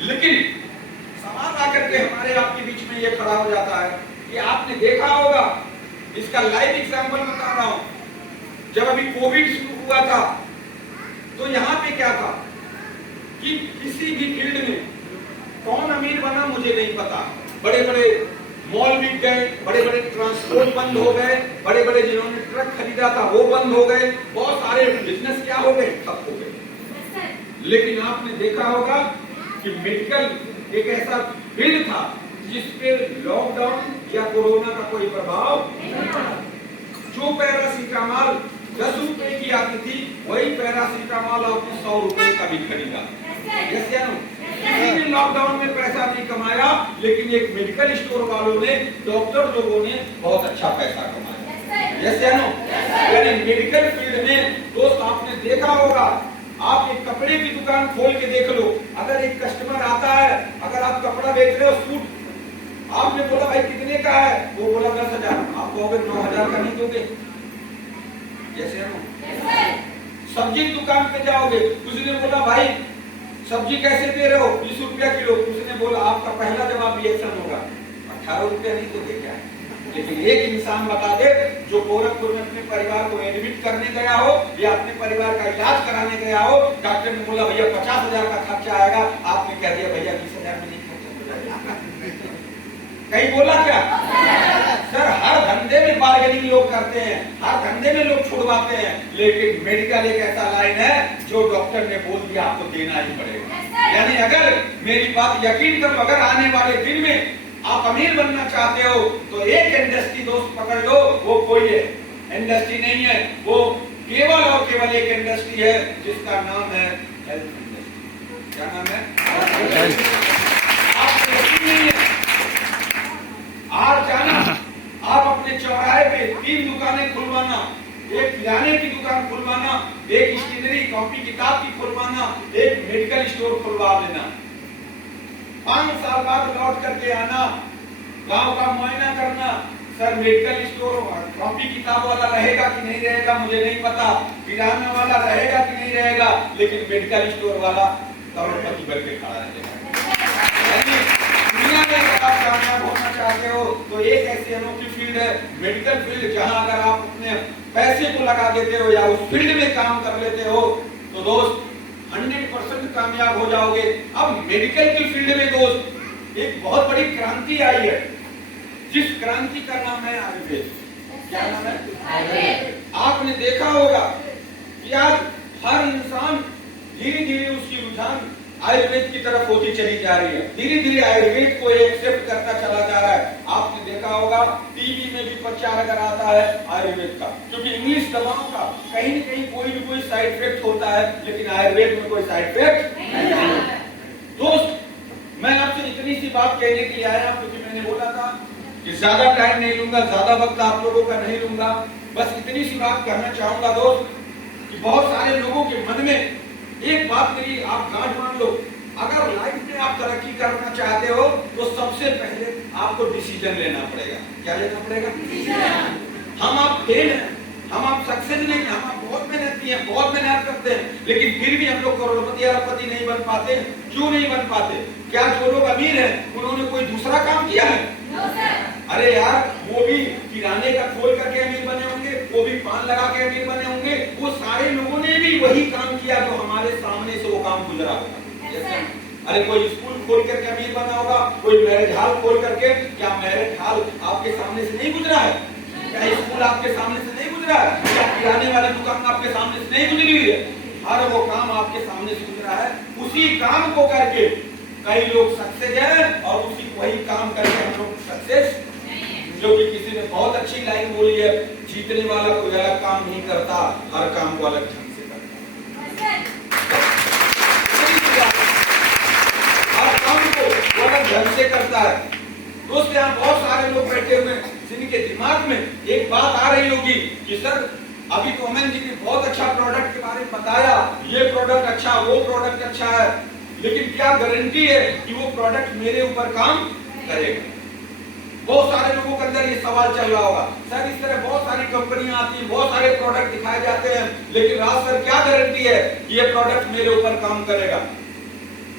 लेकिन सवाल आकर के हमारे आपके बीच में ये खड़ा हो जाता है कि आपने देखा होगा, इसका लाइव एग्जाम्पल बता रहा हूं। जब अभी कोविड शुरू हुआ था तो यहाँ पे क्या था कि किसी भी फील्ड में कौन अमीर बना मुझे नहीं पता। बड़े बड़े मॉल बिक गए, बड़े बड़े ट्रांसपोर्ट बंद हो गए, बड़े बड़े जिन्होंने ट्रक खरीदा था वो बंद हो गए, बहुत सारे बिजनेस क्या हो गए, ठप हो गए। लेकिन आपने देखा होगा कि मेडिकल एक ऐसा फील्ड था जिसपे लॉकडाउन या कोरोना का कोई प्रभाव नहीं था। जो पैरासीटामॉल 10 रुपए की आती थी वही पैरासीटामॉल आपने 100 रुपए का भी खरीदा। किसी ने लॉकडाउन में पैसा नहीं कमाया, लेकिन एक मेडिकल स्टोर वालों ने, डॉक्टर लोगों ने बहुत अच्छा पैसा कमाया। यस या नो? यानी मेडिकल फील्ड में दोस्त आपने देखा होगा, आप एक कपड़े की दुकान खोल के देख लो, अगर एक कस्टमर आता है, अगर आप कपड़ा बेच रहे हो सूट, आपने बोला भाई कितने का है, वो बोला 10,000, आप कहोगे 9,000 का नहीं दोगे? यस या नो? सब्जी दुकान पे जाओगे, उसने बोला भाई सब्जी कैसे दे रहे हो, 20 रुपया किलो, उसने बोला आपका पहला जवाब रिएक्शन होगा 18 रुपया नहीं दोगे क्या? लेकिन एक इंसान बता दे जो गोरखपुर में अपने परिवार को एडमिट करने गया हो या अपने परिवार का इलाज कराने गया हो, डॉक्टर ने बोला भैया 50,000 का खर्चा आएगा, आपने कह दिया भैया 20,000 में नहीं खर्चा। कहीं बोला क्या? सर हर धंधे में बार्गेनिंग लोग करते हैं, हर धंधे में लोग छुड़वाते हैं, लेकिन मेडिकल एक ऐसा लाइन है जो डॉक्टर ने बोल दिया आपको देना ही पड़ेगा। यानी अगर मेरी बात यकीन करो, अगर आने वाले दिन में आप अमीर बनना चाहते हो तो एक इंडस्ट्री दोस्त पकड़ लो, वो कोई है इंडस्ट्री नहीं है, वो केवल और केवल एक इंडस्ट्री है जिसका नाम है हेल्थ इंडस्ट्री। क्या नाम है? आपको यकीन नहीं है, आज जाना आप अपने चौराहे पे 3 दुकानें खुलवाना, एक किराने की दुकान खुलवाना, एक स्टेशनरी कॉपी किताब की खुलवाना, एक मेडिकल स्टोर खुलवा लेना। 5 साल बाद लौट करके आना, गांव का मुआयना करना, सर मेडिकल स्टोर कॉपी किताब वाला रहेगा कि नहीं रहेगा मुझे नहीं पता, किराना वाला रहेगा कि नहीं रहेगा, लेकिन मेडिकल स्टोर वाला करोड़पति बन के खड़ा रहेगा। दुनिया में अगर आप कामयाब होना चाहते हो तो एक ऐसी अनोखी फील्ड है मेडिकल फील्ड, जहां अगर आप अपने पैसे को लगा देते हो या उस फील्ड में काम कर लेते हो तो दोस्त 100% कामयाब हो जाओगे। अब मेडिकल की फील्ड में दोस्त एक बहुत बड़ी क्रांति आई है, जिस क्रांति का नाम है आयुर्वेद। क्या नाम है? आयुर्वेद। आपने देखा होगा कि आज हर इंसान धीरे धीरे उसकी रुझान आयुर्वेद की तरफ होती चली जा रही है, धीरे धीरे आयुर्वेद को एक्सेप्ट करता चला जा रहा है। आपने देखा होगा टीवी में भी प्रचार अगर आता है आयुर्वेद का, क्योंकि इंग्लिश दवाओं का कहीं न कहीं कोई न कोई साइड इफेक्ट होता है, लेकिन आयुर्वेद में कोई साइड इफेक्ट नहीं है। दोस्त मैं आपसे इतनी सी बात कहने के लिए आया, क्योंकि मैंने बोला था कि ज्यादा टाइम नहीं लूंगा, ज्यादा वक्त आप लोगों का नहीं लूंगा, बस इतनी सी बात कहना चाहूंगा दोस्त कि बहुत सारे लोगों के मन में एक बात मेरी आप गांठ मान लो, अगर लाइफ में आप तरक्की करना चाहते हो तो सबसे पहले आपको डिसीजन लेना पड़ेगा। क्या लेना पड़ेगा? डिसीजन। हम आप फेल हैं, हम आप सक्सेस नहीं, हम आप बहुत मेहनती हैं, बहुत मेहनत करते हैं, लेकिन फिर भी हम लोग करोड़पति अरबपति नहीं बन पाते। क्यों नहीं बन पाते? क्या जो लोग अमीर हैं उन्होंने कोई दूसरा काम किया है? अरे यार वो भी किराने का खोल करके अमीर बने होंगे, वो भी पान लगा के अमीर बने होंगे, वो सारे लोगों ने भी वही काम किया जो हमारे सामने से वो काम गुजरा होगा। अरे कोई स्कूल खोल करके अमीर बना होगा, कोई मैरिज हॉल खोल करके, क्या मैरिज हॉल आपके सामने से नहीं गुजरा है? क्या स्कूल आपके सामने से नहीं गुजरा है? क्या किराने वाली दुकान आपके सामने से नहीं गुजरी हुई है? हर वो काम आपके सामने से गुजरा है। उसी काम को करके कई लोग सक्सेस हैं और उसी वही काम करके हम लोग सक्सेस, जो कि किसी ने बहुत अच्छी लाइन बोली है, जीतने वाला कोई अलग काम नहीं करता, हर काम को अलग ढंग से करता है। हर काम को वो अलग ढंग से करता है। दोस्त यहाँ बहुत सारे लोग बैठे हुए हैं जिनके दिमाग में एक बात आ रही होगी कि सर अभी तो अमन जी ने बहुत अच्छा प्रोडक्ट के बारे में बताया, ये प्रोडक्ट अच्छा, वो प्रोडक्ट अच्छा है, लेकिन क्या गारंटी है कि वो प्रोडक्ट मेरे ऊपर काम करेगा? बहुत सारे लोगों के अंदर ये सवाल चल रहा होगा, सर इस तरह बहुत सारी कंपनियां आती हैं, बहुत सारे प्रोडक्ट दिखाए जाते हैं, लेकिन राज सर क्या गारंटी है कि ये प्रोडक्ट मेरे ऊपर काम करेगा?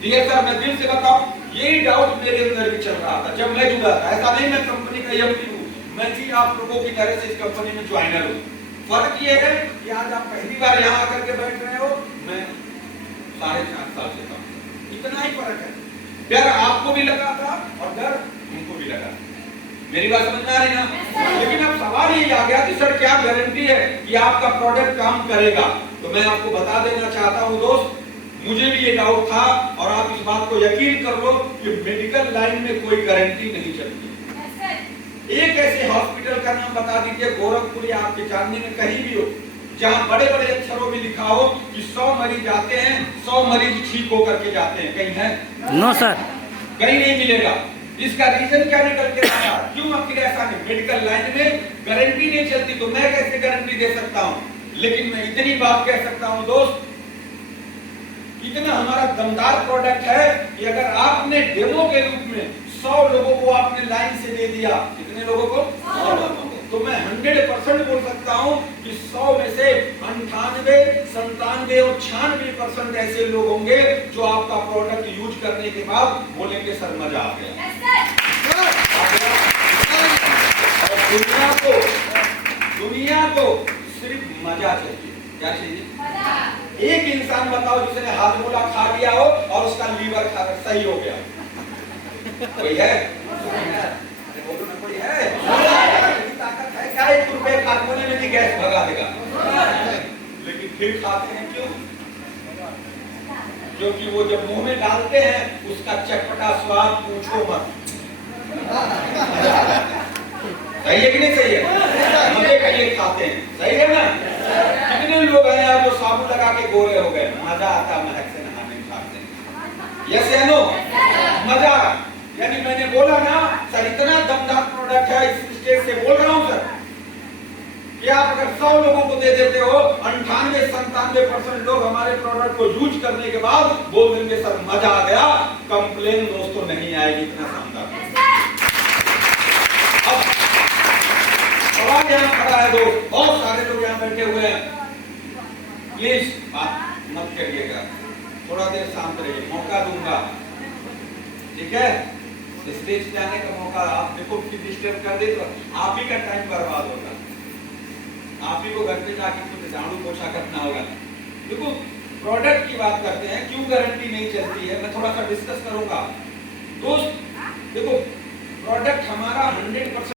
डियर सर, मैं दिल से बताऊं, यही डाउट मेरे अंदर भी चल रहा था जब मैं जुड़ा था। ऐसा नहीं मैं कंपनी का एमडी हूं, मैं भी आप लोगों की तरह से इस कंपनी में ज्वाइनर हूं। फर्क ये है कि आज आप पहली बार यहाँ आकर के बैठ रहे हो, मैं 4.5 साल से था, इतना ही फर्क है। डर आपको भी लगा था और डर हमको भी लगा। मेरी बात समझ में आ रही ना? लेकिन अब सवाल ये आ गया कि सर क्या गारंटी है कि आपका प्रोडक्ट काम करेगा? तो मैं आपको बता देना चाहता हूं दोस्त, मुझे भी ये डाउट था और आप इस बात को यकीन कर लो कि मेडिकल लाइन में कोई गारंटी नहीं चलती। एक ऐसे हॉस्पिटल का नाम बता दीजिए गोरखपुर या आपके जानने में कहीं भी हो, जहां बड़े बड़े अक्षरों में लिखा हो कि 100 मरीज आते हैं, 100 मरीज ठीक होकर के जाते हैं, कहीं है? नो सर, कहीं नहीं मिलेगा। इसका रीजन क्या निकल के आया? क्यों आखिर ऐसा नहीं? मेडिकल लाइन में गारंटी नहीं चलती, तो मैं कैसे गारंटी दे सकता हूं? लेकिन मैं इतनी बात कह सकता हूं दोस्त, इतना हमारा दमदार प्रोडक्ट है कि अगर आपने डेमो के रूप में 100 लोगों को आपने लाइन से दे दिया, कितने लोगों को? 100 लोगों को। तो मैं 100% बोल सकता हूं कि 100 में से 98, 97 और 96% ऐसे लोग होंगे जो आपका प्रोडक्ट यूज करने के बाद बोलेंगे सर मजा आ गया। और दुनिया को सिर्फ मजा चाहिए। क्या चाहिए? एक इंसान बताओ जिसने हाजमोला खा लिया हो और उसका लीवर सही हो गया, कोई है? अरे बोलो ना, कोई है? ताकत है क्या? 1 रुपए हाजमोले में भी गैस भगा देगा। लेकिन फिर खाते हैं क्यों? क्योंकि वो जब मुंह में डालते हैं उसका चटपटा स्वाद पूछो मत। सही है कि नहीं सही है? मजे के लिए खाते हैं, सही है ना? कितने लोग हैं यार जो साबुन लगा के गोरे हो गए, मजा आता महक से नहाने खाते। यस या नो? मजा। यानी मैंने बोला ना सर, इतना दमदार प्रोडक्ट है, इस स्टेज से बोल रहा हूं सर कि आप अगर 100 लोगों को दे देते हो, 98-97% लोग हमारे प्रोडक्ट को यूज करने के बाद बोल देंगे सर मजा आ गया, कंप्लेन दोस्तों नहीं आएगी। इतना शानदार सवाल यहाँ खड़ा है दोस्त, बहुत सारे लोग यहाँ बैठे हुए हैं, प्लीज बात मत करिएगा, थोड़ा देर शांत रहिए, मौका दूंगा, ठीक है? स्टेज पे आने का मौका आप देखो, डिस्टर्ब कर दे तो आप ही का टाइम बर्बाद होगा, आप ही को घर पे जाके कुछ झाड़ू पोछा करना होगा। देखो प्रोडक्ट की बात करते हैं, क्यों गारंटी नहीं चलती है, मैं थोड़ा सा डिस्कस करूंगा दोस्त। देखो प्रोडक्ट हमारा 100%